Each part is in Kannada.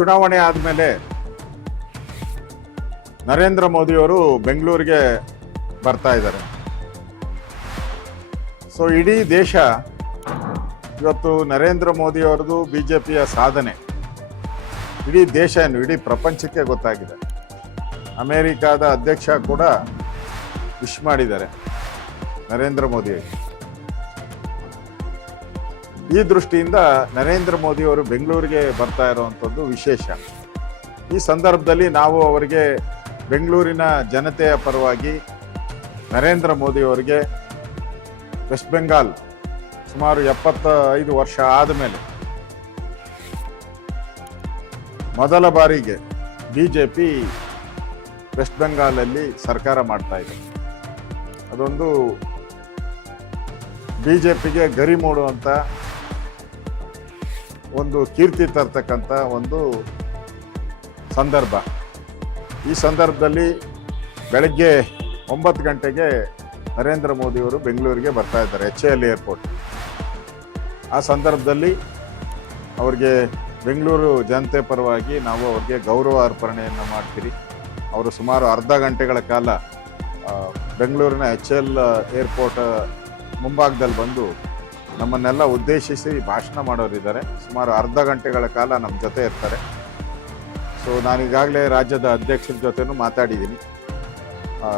ಚುನಾವಣೆ ಆದಮೇಲೆ ನರೇಂದ್ರ ಮೋದಿಯವರು ಬೆಂಗಳೂರಿಗೆ ಬರ್ತಾ ಇದ್ದಾರೆ. ಸೊ ಇಡೀ ದೇಶ ಇವತ್ತು ನರೇಂದ್ರ ಮೋದಿಯವರದು ಬಿಜೆಪಿಯ ಸಾಧನೆ ಇಡೀ ದೇಶ ಏನು ಇಡೀ ಪ್ರಪಂಚಕ್ಕೆ ಗೊತ್ತಾಗಿದೆ. ಅಮೇರಿಕಾದ ಅಧ್ಯಕ್ಷ ಕೂಡ ವಿಶ್ ಮಾಡಿದ್ದಾರೆ ನರೇಂದ್ರ ಮೋದಿಯವರಿಗೆ. ಈ ದೃಷ್ಟಿಯಿಂದ ನರೇಂದ್ರ ಮೋದಿಯವರು ಬೆಂಗಳೂರಿಗೆ ಬರ್ತಾ ಇರುವಂಥದ್ದು ವಿಶೇಷ. ಈ ಸಂದರ್ಭದಲ್ಲಿ ನಾವು ಅವರಿಗೆ ಬೆಂಗಳೂರಿನ ಜನತೆಯ ಪರವಾಗಿ ನರೇಂದ್ರ ಮೋದಿಯವರಿಗೆ ವೆಸ್ಟ್ ಬೆಂಗಾಲ್ ಸುಮಾರು 75 ವರ್ಷ ಆದಮೇಲೆ ಮೊದಲ ಬಾರಿಗೆ ಬಿಜೆಪಿ ವೆಸ್ಟ್ ಬೆಂಗಾಲಲ್ಲಿ ಸರ್ಕಾರ ಮಾಡ್ತಾ ಇದೆ. ಅದೊಂದು ಬಿಜೆಪಿಗೆ ಗರಿ ಮೂಡುವಂಥ ಒಂದು ಕೀರ್ತಿ ತರ್ತಕ್ಕಂಥ ಒಂದು ಸಂದರ್ಭ. ಈ ಸಂದರ್ಭದಲ್ಲಿ ಬೆಳಗ್ಗೆ 9 ಗಂಟೆಗೆ ನರೇಂದ್ರ ಮೋದಿಯವರು ಬೆಂಗಳೂರಿಗೆ ಬರ್ತಾ ಇದ್ದಾರೆ HAL ಏರ್ಪೋರ್ಟ್. ಆ ಸಂದರ್ಭದಲ್ಲಿ ಅವ್ರಿಗೆ ಬೆಂಗಳೂರು ಜನತೆ ಪರವಾಗಿ ನಾವು ಅವ್ರಿಗೆ ಗೌರವ ಅರ್ಪಣೆಯನ್ನು ಮಾಡ್ತೀರಿ. ಅವರು ಸುಮಾರು ಅರ್ಧ ಗಂಟೆಗಳ ಕಾಲ ಬೆಂಗಳೂರಿನ HAL ಏರ್ಪೋರ್ಟ್ ಮುಂಭಾಗದಲ್ಲಿ ಬಂದು ನಮ್ಮನ್ನೆಲ್ಲ ಉದ್ದೇಶಿಸಿ ಭಾಷಣ ಮಾಡೋರಿದ್ದಾರೆ. ಸುಮಾರು ಅರ್ಧ ಗಂಟೆಗಳ ಕಾಲ ನಮ್ಮ ಜೊತೆ ಇರ್ತಾರೆ. ಸೊ ನಾನೀಗಾಗಲೇ ರಾಜ್ಯದ ಅಧ್ಯಕ್ಷರ ಜೊತೆನೂ ಮಾತಾಡಿದ್ದೀನಿ.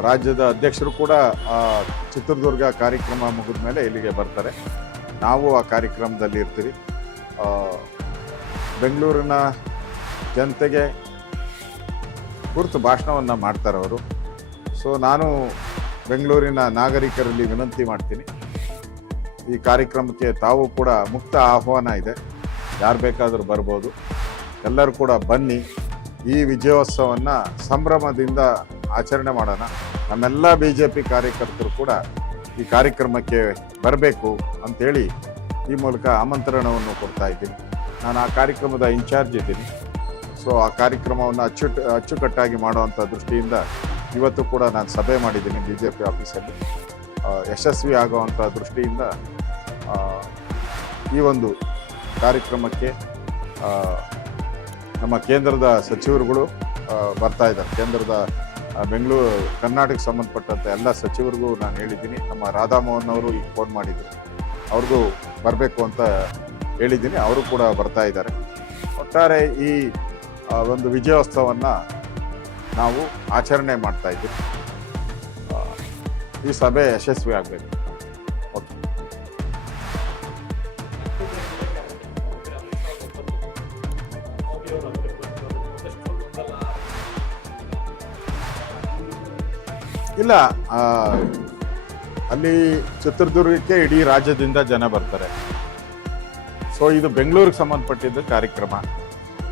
ರಾಜ್ಯದ ಅಧ್ಯಕ್ಷರು ಕೂಡ ಚಿತ್ರದುರ್ಗ ಕಾರ್ಯಕ್ರಮ ಮುಗಿದ ಮೇಲೆ ಇಲ್ಲಿಗೆ ಬರ್ತಾರೆ. ನಾವು ಆ ಕಾರ್ಯಕ್ರಮದಲ್ಲಿ ಇರ್ತೀರಿ. ಬೆಂಗಳೂರಿನ ಜನತೆಗೆ ಕುರಿತು ಭಾಷಣವನ್ನು ಮಾಡ್ತಾರೆ ಅವರು. ಸೊ ನಾನು ಬೆಂಗಳೂರಿನ ನಾಗರಿಕರಲ್ಲಿ ವಿನಂತಿ ಮಾಡ್ತೀನಿ, ಈ ಕಾರ್ಯಕ್ರಮಕ್ಕೆ ತಾವು ಕೂಡ ಮುಕ್ತ ಆಹ್ವಾನ ಇದೆ, ಯಾರು ಬೇಕಾದರೂ ಬರ್ಬೋದು. ಎಲ್ಲರೂ ಕೂಡ ಬನ್ನಿ, ಈ ವಿಜಯೋತ್ಸವವನ್ನು ಸಂಭ್ರಮದಿಂದ ಆಚರಣೆ ಮಾಡೋಣ. ನಮ್ಮೆಲ್ಲ BJP ಕಾರ್ಯಕರ್ತರು ಕೂಡ ಈ ಕಾರ್ಯಕ್ರಮಕ್ಕೆ ಬರಬೇಕು ಅಂಥೇಳಿ ಈ ಮೂಲಕ ಆಮಂತ್ರಣವನ್ನು ಕೊಡ್ತಾ ಇದ್ದೀನಿ. ನಾನು ಆ ಕಾರ್ಯಕ್ರಮದ ಇನ್ಚಾರ್ಜ್ ಇದ್ದೀನಿ. ಸೊ ಆ ಕಾರ್ಯಕ್ರಮವನ್ನು ಅಚ್ಚುಕಟ್ಟಾಗಿ ಮಾಡುವಂಥ ದೃಷ್ಟಿಯಿಂದ ಇವತ್ತು ಕೂಡ ನಾನು ಸಭೆ ಮಾಡಿದ್ದೀನಿ BJP ಆಫೀಸಲ್ಲಿ. ಯಶಸ್ವಿ ಆಗುವಂಥ ದೃಷ್ಟಿಯಿಂದ ಈ ಒಂದು ಕಾರ್ಯಕ್ರಮಕ್ಕೆ ನಮ್ಮ ಕೇಂದ್ರದ ಸಚಿವರುಗಳು ಬರ್ತಾ ಇದ್ದಾರೆ. ಕೇಂದ್ರದ ಬೆಂಗಳೂರು ಕರ್ನಾಟಕಕ್ಕೆ ಸಂಬಂಧಪಟ್ಟಂತೆ ಎಲ್ಲ ಸಚಿವರಿಗೂ ನಾನು ಹೇಳಿದ್ದೀನಿ. ನಮ್ಮ ರಾಧಾಮೋಹನ್ ಅವರು ಈಗ ಫೋನ್ ಮಾಡಿದ್ರು, ಅವ್ರಿಗೂ ಬರಬೇಕು ಅಂತ ಹೇಳಿದ್ದೀನಿ. ಅವರು ಕೂಡ ಬರ್ತಾ ಇದ್ದಾರೆ. ಒಟ್ಟಾರೆ ಈ ಒಂದು ವಿಜಯೋತ್ಸವವನ್ನು ನಾವು ಆಚರಣೆ ಮಾಡ್ತಾ ಇದ್ದೀವಿ. ಈ ಸಭೆ ಯಶಸ್ವಿ ಆಗಬೇಕು. ಓಕೆ. ಇಲ್ಲ, ಅಲ್ಲಿ ಚಿತ್ರದುರ್ಗಕ್ಕೆ ಇಡೀ ರಾಜ್ಯದಿಂದ ಜನ ಬರ್ತಾರೆ. ಸೊ ಇದು ಬೆಂಗಳೂರಿಗೆ ಸಂಬಂಧಪಟ್ಟಿದ್ದ ಕಾರ್ಯಕ್ರಮ.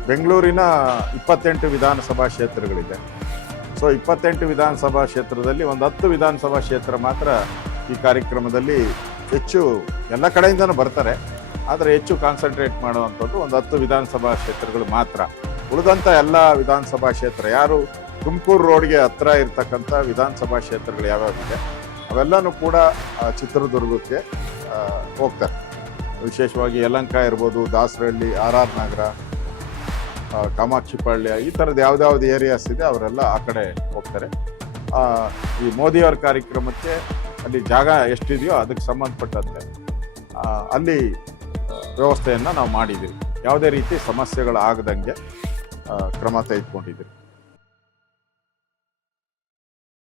ಬೆಂಗಳೂರಿನ 28 ವಿಧಾನಸಭಾ ಕ್ಷೇತ್ರಗಳಿದೆ. ಸೊ 28 ವಿಧಾನಸಭಾ ಕ್ಷೇತ್ರದಲ್ಲಿ ಒಂದು 10 ವಿಧಾನಸಭಾ ಕ್ಷೇತ್ರ ಮಾತ್ರ ಈ ಕಾರ್ಯಕ್ರಮದಲ್ಲಿ ಹೆಚ್ಚು, ಎಲ್ಲ ಕಡೆಯಿಂದನೂ ಬರ್ತಾರೆ, ಆದರೆ ಹೆಚ್ಚು ಕಾನ್ಸಂಟ್ರೇಟ್ ಮಾಡುವಂಥದ್ದು ಒಂದು 10 ವಿಧಾನಸಭಾ ಕ್ಷೇತ್ರಗಳು ಮಾತ್ರ. ಉಳಿದಂಥ ಎಲ್ಲ ವಿಧಾನಸಭಾ ಕ್ಷೇತ್ರ, ಯಾರು ತುಮಕೂರು ರೋಡ್ಗೆ ಹತ್ತಿರ ಇರ್ತಕ್ಕಂಥ ವಿಧಾನಸಭಾ ಕ್ಷೇತ್ರಗಳು ಯಾವ್ಯಾವಿದೆ ಅವೆಲ್ಲನೂ ಕೂಡ ಚಿತ್ರದುರ್ಗಕ್ಕೆ ಹೋಗ್ತಾರೆ. ವಿಶೇಷವಾಗಿ ಯಲಹಂಕ ಇರ್ಬೋದು, ದಾಸರಹಳ್ಳಿ, RR ನಗರ, ಕಾಮಾಕ್ಷಿಪಾಳ್ಯ, ಈ ಥರದ್ದು ಯಾವ್ದಾವ್ದು ಏರಿಯಾಸ್ ಇದೆ ಅವರೆಲ್ಲ ಆ ಕಡೆ ಹೋಗ್ತಾರೆ. ಈ ಮೋದಿಯವರ ಕಾರ್ಯಕ್ರಮಕ್ಕೆ ಅಲ್ಲಿ ಜಾಗ ಎಷ್ಟಿದೆಯೋ ಅದಕ್ಕೆ ಸಂಬಂಧಪಟ್ಟಂತೆ ಅಲ್ಲಿ ವ್ಯವಸ್ಥೆಯನ್ನು ನಾವು ಮಾಡಿದ್ದೀವಿ. ಯಾವುದೇ ರೀತಿ ಸಮಸ್ಯೆಗಳಾಗದಂಗೆ ಕ್ರಮ ತೆಗೆದುಕೊಂಡಿದ್ದೀವಿ.